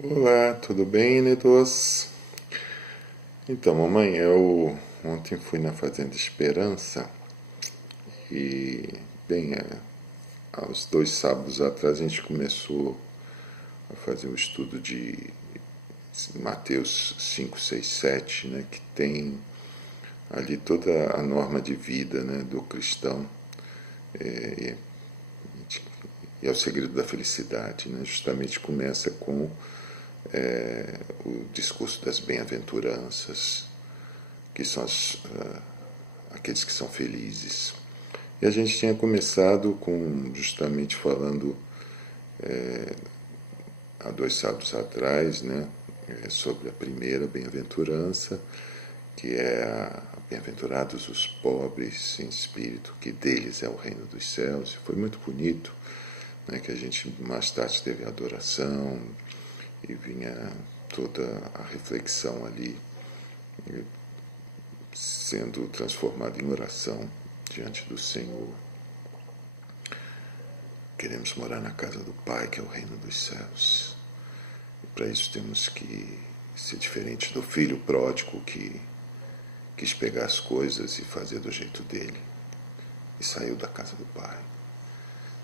Olá, tudo bem, Nedos? Então, mamãe, eu ontem fui na Fazenda Esperança e, bem, há uns 2 sábados atrás a gente começou a fazer o estudo de Mateus 5, 6, 7, né, que tem ali toda a norma de vida, né, do cristão e é o segredo da felicidade, né? Justamente começa com o discurso das bem-aventuranças, que são aqueles que são felizes. E a gente tinha começado com justamente falando há 2 sábados atrás, né, sobre a primeira bem-aventurança, que é a bem-aventurados os pobres em espírito, que deles é o reino dos céus. E foi muito bonito, né, que a gente mais tarde teve a adoração e vinha toda a reflexão ali sendo transformada em oração diante do Senhor. Queremos morar na casa do Pai, que é o reino dos céus. E para isso temos que ser diferente do filho pródigo que quis pegar as coisas e fazer do jeito dele e saiu da casa do Pai.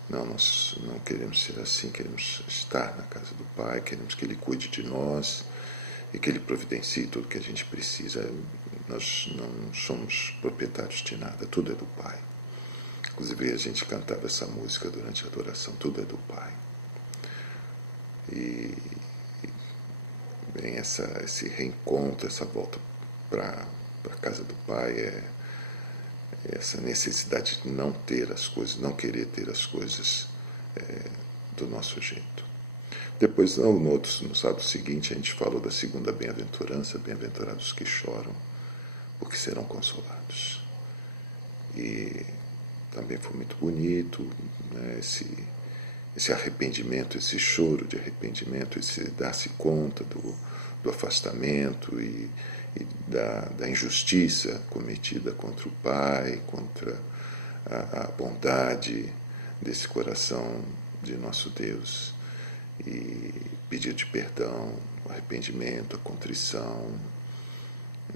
Não, nós não queremos ser assim, queremos estar na casa do Pai, queremos que Ele cuide de nós e que Ele providencie tudo que a gente precisa. Nós não somos proprietários de nada, tudo é do Pai. Inclusive a gente cantava essa música durante a adoração, tudo é do Pai. E bem, esse reencontro, essa volta para a casa do Pai é essa necessidade de não ter as coisas, não querer ter as coisas do nosso jeito. Depois, no sábado seguinte, a gente falou da segunda bem-aventurança, bem-aventurados que choram, porque serão consolados. E também foi muito bonito, né, esse arrependimento, esse choro de arrependimento, esse dar-se conta do afastamento e da injustiça cometida contra o Pai, contra a bondade desse coração de nosso Deus, e pedir de perdão, o arrependimento, a contrição.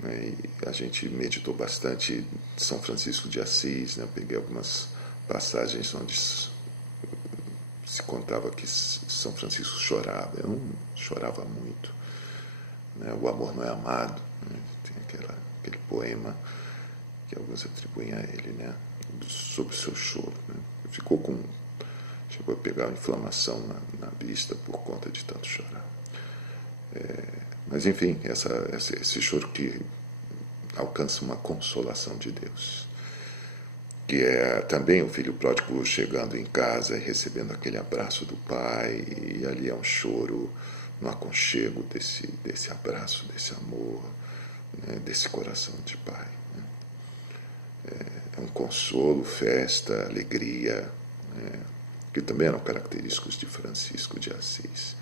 Né? E a gente meditou bastante São Francisco de Assis, né? Eu peguei algumas passagens onde se contava que São Francisco chorava. Eu não chorava muito. Né? O amor não é amado. Né? Tem aquele poema que alguns atribuem a ele, né? Sobre o seu choro. Né? Chegou a pegar uma inflamação na vista por conta de tanto chorar. Mas enfim, esse choro que alcança uma consolação de Deus, que é também o filho pródigo chegando em casa e recebendo aquele abraço do pai, e ali é um choro no aconchego desse abraço, desse amor, né, desse coração de pai. Né? É um consolo, festa, alegria, né, que também eram característicos de Francisco de Assis.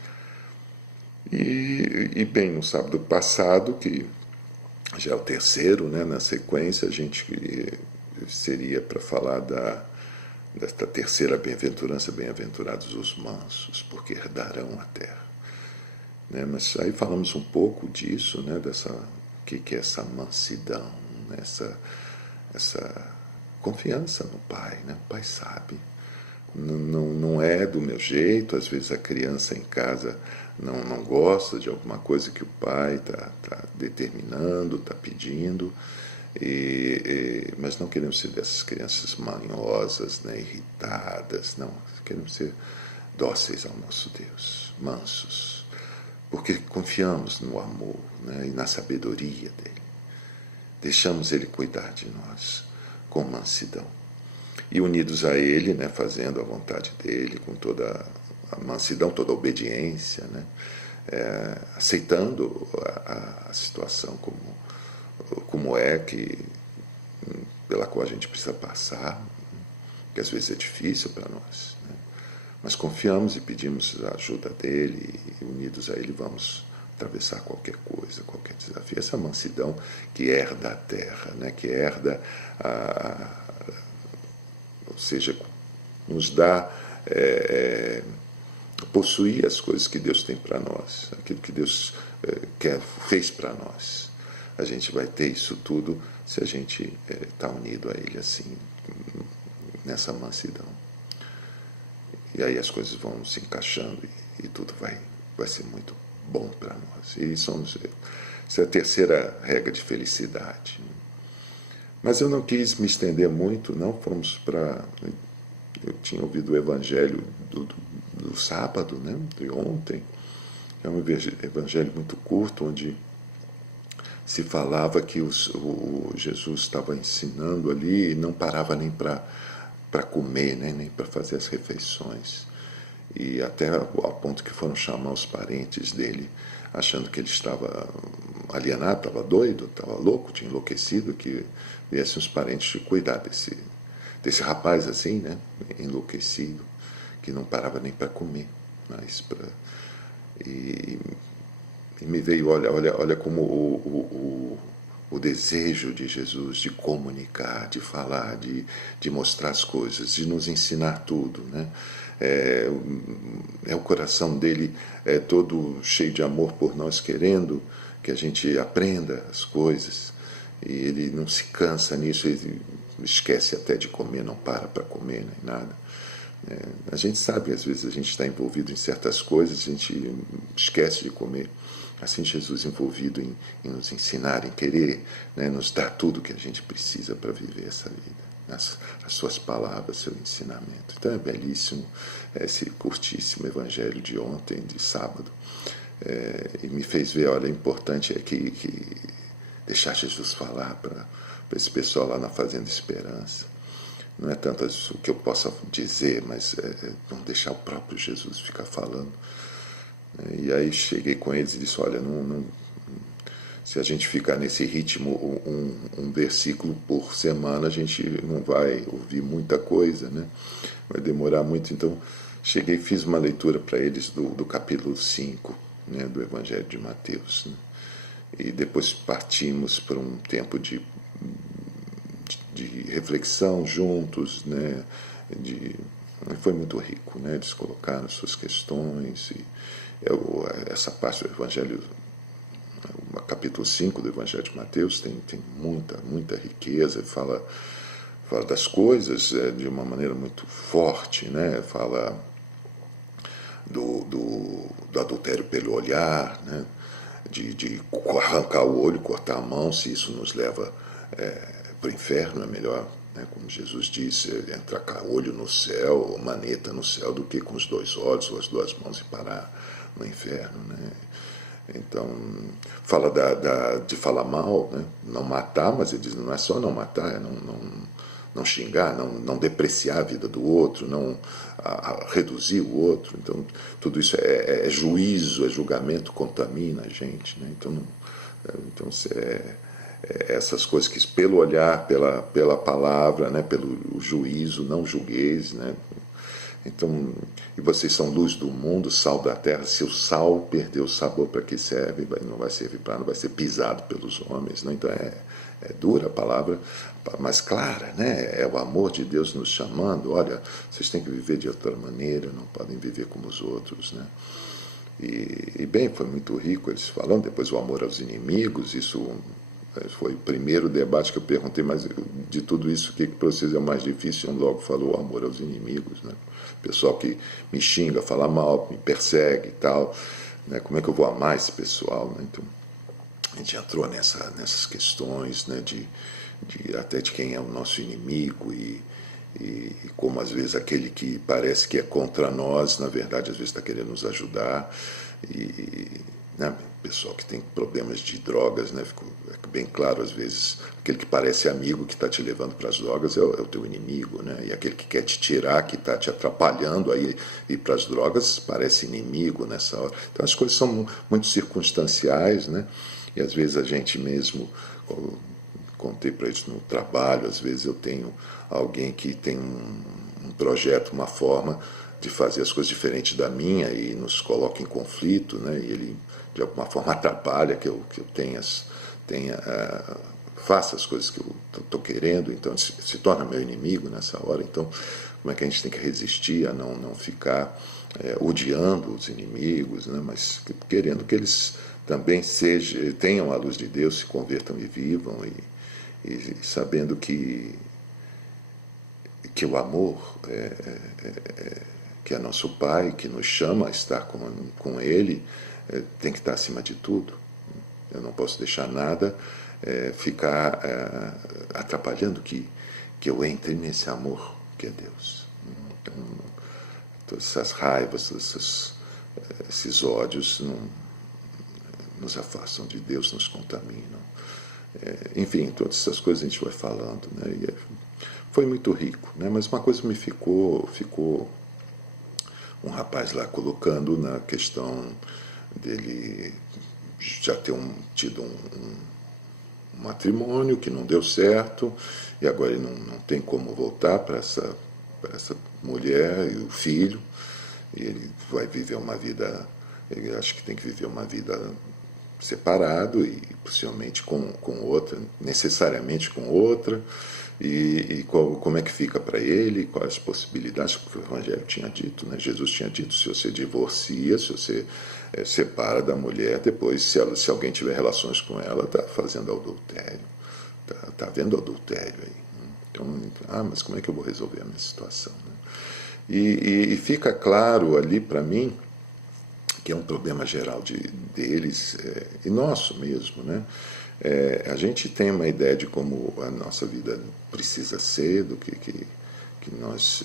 E bem, no sábado passado, que já é o terceiro, né, na sequência, a gente seria para falar desta terceira bem-aventurança, bem-aventurados os mansos, porque herdarão a terra. Né? Mas aí falamos um pouco disso, né, o que é essa mansidão, né, essa confiança no Pai. Né? O Pai sabe. Não é do meu jeito, às vezes a criança em casa não gosta de alguma coisa que o pai está determinando, está pedindo, mas não queremos ser dessas crianças manhosas, né, irritadas, não, queremos ser dóceis ao nosso Deus, mansos, porque confiamos no amor, né, e na sabedoria dele, deixamos ele cuidar de nós com mansidão. E unidos a ele, né, fazendo a vontade dele, com toda a mansidão, toda a obediência, né, aceitando a situação como é, pela qual a gente precisa passar, que às vezes é difícil para nós. Né, mas confiamos e pedimos a ajuda dele, e unidos a ele vamos atravessar qualquer coisa, qualquer desafio. Essa mansidão que herda a terra, né, que herda ou seja, nos dá possuir as coisas que Deus tem para nós, aquilo que Deus fez para nós. A gente vai ter isso tudo se a gente está unido a Ele assim, nessa mansidão. E aí as coisas vão se encaixando e tudo vai ser muito bom para nós. E essa é a terceira regra de felicidade. Mas eu não quis me estender muito, não. Fomos para... Eu tinha ouvido o evangelho do sábado, né, de ontem. É um evangelho muito curto, onde se falava que o Jesus estava ensinando ali e não parava nem para comer, né, nem para fazer as refeições. E até ao ponto que foram chamar os parentes dele, achando que ele estava alienado, estava doido, estava louco, tinha enlouquecido, que viessem os parentes de cuidar desse rapaz assim, né, enlouquecido, que não parava nem para comer. Mas e me veio, olha como o desejo de Jesus de comunicar, de falar, de mostrar as coisas, de nos ensinar tudo, né? O coração dele todo cheio de amor por nós, querendo que a gente aprenda as coisas, e ele não se cansa nisso, ele esquece até de comer, não para comer nem nada. A gente sabe, às vezes a gente está envolvido em certas coisas, a gente esquece de comer. Assim, Jesus envolvido em nos ensinar, em querer, né, nos dar tudo que a gente precisa para viver essa vida. As suas palavras, seu ensinamento. Então é belíssimo esse curtíssimo evangelho de ontem, de sábado. E me fez ver, olha, importante é que deixar Jesus falar para esse pessoal lá na Fazenda Esperança. Não é tanto o que eu possa dizer, mas não deixar o próprio Jesus ficar falando. E aí cheguei com eles e disse, olha, se a gente ficar nesse ritmo, um versículo por semana, a gente não vai ouvir muita coisa, né? Vai demorar muito. Então, cheguei e fiz uma leitura para eles do capítulo 5, né, do Evangelho de Mateus. Né? E depois partimos para um tempo de reflexão juntos, né? Foi muito rico, né? Eles colocaram suas questões e essa parte do Evangelho, o capítulo 5 do Evangelho de Mateus tem muita riqueza, fala das coisas de uma maneira muito forte, né? Fala do adultério pelo olhar, né? De arrancar o olho, cortar a mão, se isso nos leva para o inferno, é melhor, né, como Jesus disse, entrar com o olho no céu, maneta no céu, do que com os 2 olhos ou as 2 mãos e parar no inferno. Né? Então, fala de falar mal, né? Não matar, mas ele diz, não é só não matar, é não xingar, não depreciar a vida do outro, não reduzir o outro. Então, tudo isso é juízo, é julgamento, contamina a gente. Né? Então, essas coisas que pelo olhar, pela palavra, né? Pelo juízo, não julgueis, né? Então, e vocês são luz do mundo, sal da terra. Se o sal perder o sabor, para que serve? Não vai servir para, não vai ser pisado pelos homens. Né? Então é dura a palavra, mas clara, né? É o amor de Deus nos chamando. Olha, vocês têm que viver de outra maneira, não podem viver como os outros, né? E bem, foi muito rico eles falando. Depois o amor aos inimigos, isso foi o primeiro debate que eu perguntei, mas de tudo isso, o que para vocês é o mais difícil? Um logo falou o amor aos inimigos, né? Pessoal que me xinga, fala mal, me persegue e tal, né? Como é que eu vou amar esse pessoal? Né? Então, a gente entrou nessas questões, né? Até de quem é o nosso inimigo e como às vezes aquele que parece que é contra nós, na verdade às vezes está querendo nos ajudar. Né, pessoal que tem problemas de drogas, né, fica bem claro às vezes, aquele que parece amigo que está te levando para as drogas é o teu inimigo, né, e aquele que quer te tirar, que está te atrapalhando aí ir para as drogas, parece inimigo nessa hora. Então as coisas são muito circunstanciais, né, e às vezes a gente mesmo, contei para eles no trabalho, às vezes eu tenho alguém que tem um projeto, uma forma de fazer as coisas diferentes da minha e nos coloca em conflito, né? E ele de alguma forma atrapalha que eu faça as coisas que eu estou querendo, então se torna meu inimigo nessa hora. Então, como é que a gente tem que resistir a não ficar odiando os inimigos, né? Mas querendo que eles também tenham a luz de Deus, se convertam e vivam, e sabendo que o amor que é nosso Pai, que nos chama a estar com Ele, tem que estar acima de tudo. Eu não posso deixar nada ficar atrapalhando que eu entre nesse amor que é Deus. Então, todas essas raivas, esses ódios nos afastam de Deus, nos contaminam. Enfim, todas essas coisas a gente vai falando, né? E foi muito rico, né? Mas uma coisa me ficou um rapaz lá colocando na questão dele já ter tido um matrimônio que não deu certo, e agora ele não tem como voltar para essa mulher e o filho, e ele vai viver uma vida, ele acha que tem que viver uma vida separado e possivelmente com outra, necessariamente com outra, e como é que fica para ele, quais as possibilidades, porque o Evangelho tinha dito, né? Jesus tinha dito, se você divorcia, se você separa da mulher, depois se alguém tiver relações com ela, está fazendo adultério, está havendo adultério aí. Então, mas como é que eu vou resolver a minha situação, né? E fica claro ali para mim que é um problema geral deles e nosso mesmo, né? A gente tem uma ideia de como a nossa vida precisa ser, do que nós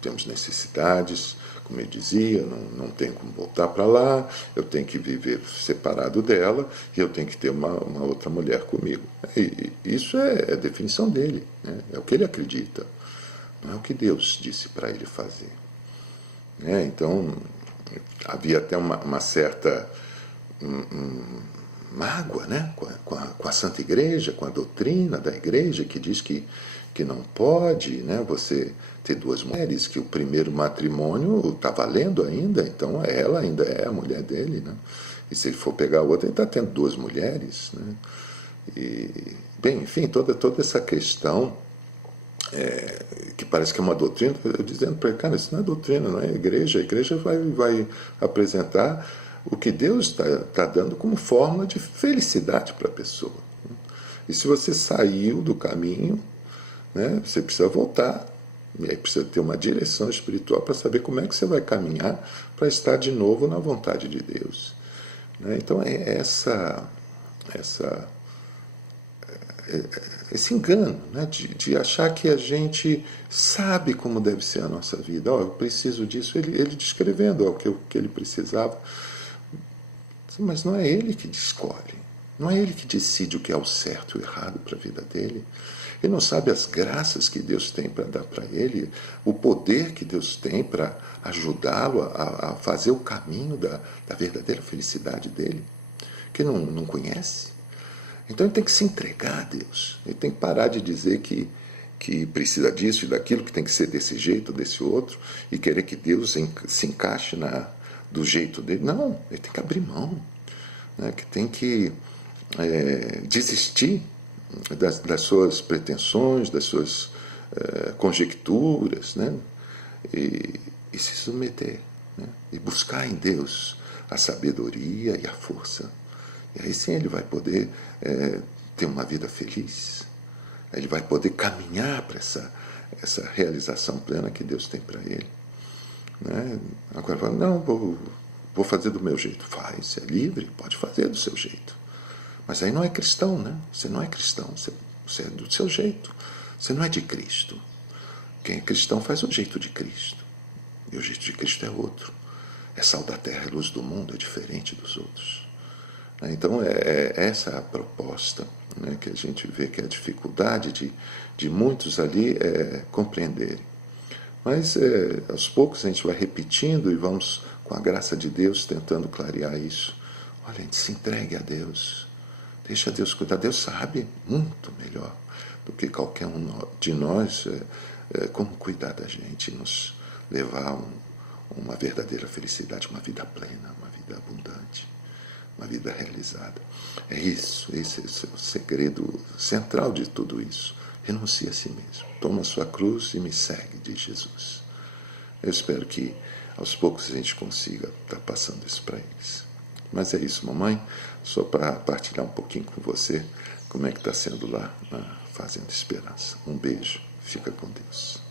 temos necessidades, como eu dizia, não tenho como voltar para lá, eu tenho que viver separado dela e eu tenho que ter uma outra mulher comigo. E isso é a definição dele, né? É o que ele acredita, não é o que Deus disse para ele fazer. Então, havia até uma certa mágoa, né? com a Santa Igreja, com a doutrina da Igreja, que diz que não pode, né, você ter duas mulheres, que o primeiro matrimônio está valendo ainda, então ela ainda é a mulher dele, né? E se ele for pegar outra, ele está tendo duas mulheres, né? E, bem, enfim, toda essa questão que parece que é uma doutrina, eu dizendo para ele, cara, isso não é doutrina, não é igreja. A igreja vai apresentar o que Deus está dando como fórmula de felicidade para a pessoa. E se você saiu do caminho, né, você precisa voltar. E aí precisa ter uma direção espiritual para saber como é que você vai caminhar para estar de novo na vontade de Deus. Né? Então é esse engano, né, de achar que a gente sabe como deve ser a nossa vida. Eu preciso disso, ele descrevendo o que ele precisava. Mas não é ele que escolhe, não é ele que decide o que é o certo e o errado para a vida dele. Ele não sabe as graças que Deus tem para dar para ele, o poder que Deus tem para ajudá-lo a fazer o caminho da verdadeira felicidade dele, que não conhece. Então ele tem que se entregar a Deus, ele tem que parar de dizer que precisa disso e daquilo, que tem que ser desse jeito, desse outro, e querer que Deus se encaixe do jeito dele. Não, ele tem que abrir mão, né? Que tem que desistir das suas pretensões, das suas conjecturas, né? E se submeter, né? E buscar em Deus a sabedoria e a força. E aí sim ele vai poder ter uma vida feliz. Ele vai poder caminhar para essa realização plena que Deus tem para ele. Né? Agora fala, não, vou fazer do meu jeito. Faz, é livre, pode fazer do seu jeito. Mas aí não é cristão, né? Você não é cristão, você é do seu jeito. Você não é de Cristo. Quem é cristão faz o jeito de Cristo. E o jeito de Cristo é outro. É sal da terra, é luz do mundo, é diferente dos outros. Então, essa a proposta, né, que a gente vê que é a dificuldade de muitos ali compreenderem. Mas, aos poucos, a gente vai repetindo e vamos, com a graça de Deus, tentando clarear isso. Olha, a gente se entregue a Deus. Deixa Deus cuidar. Deus sabe muito melhor do que qualquer um de nós como cuidar da gente e nos levar a uma verdadeira felicidade, uma vida plena, uma vida abundante, uma vida realizada. Esse é o segredo central de tudo isso. Renuncia a si mesmo. Toma a sua cruz e me segue, diz Jesus. Eu espero que aos poucos a gente consiga estar passando isso para eles. Mas é isso, mamãe, só para partilhar um pouquinho com você como é que está sendo lá na Fazenda Esperança. Um beijo, fica com Deus.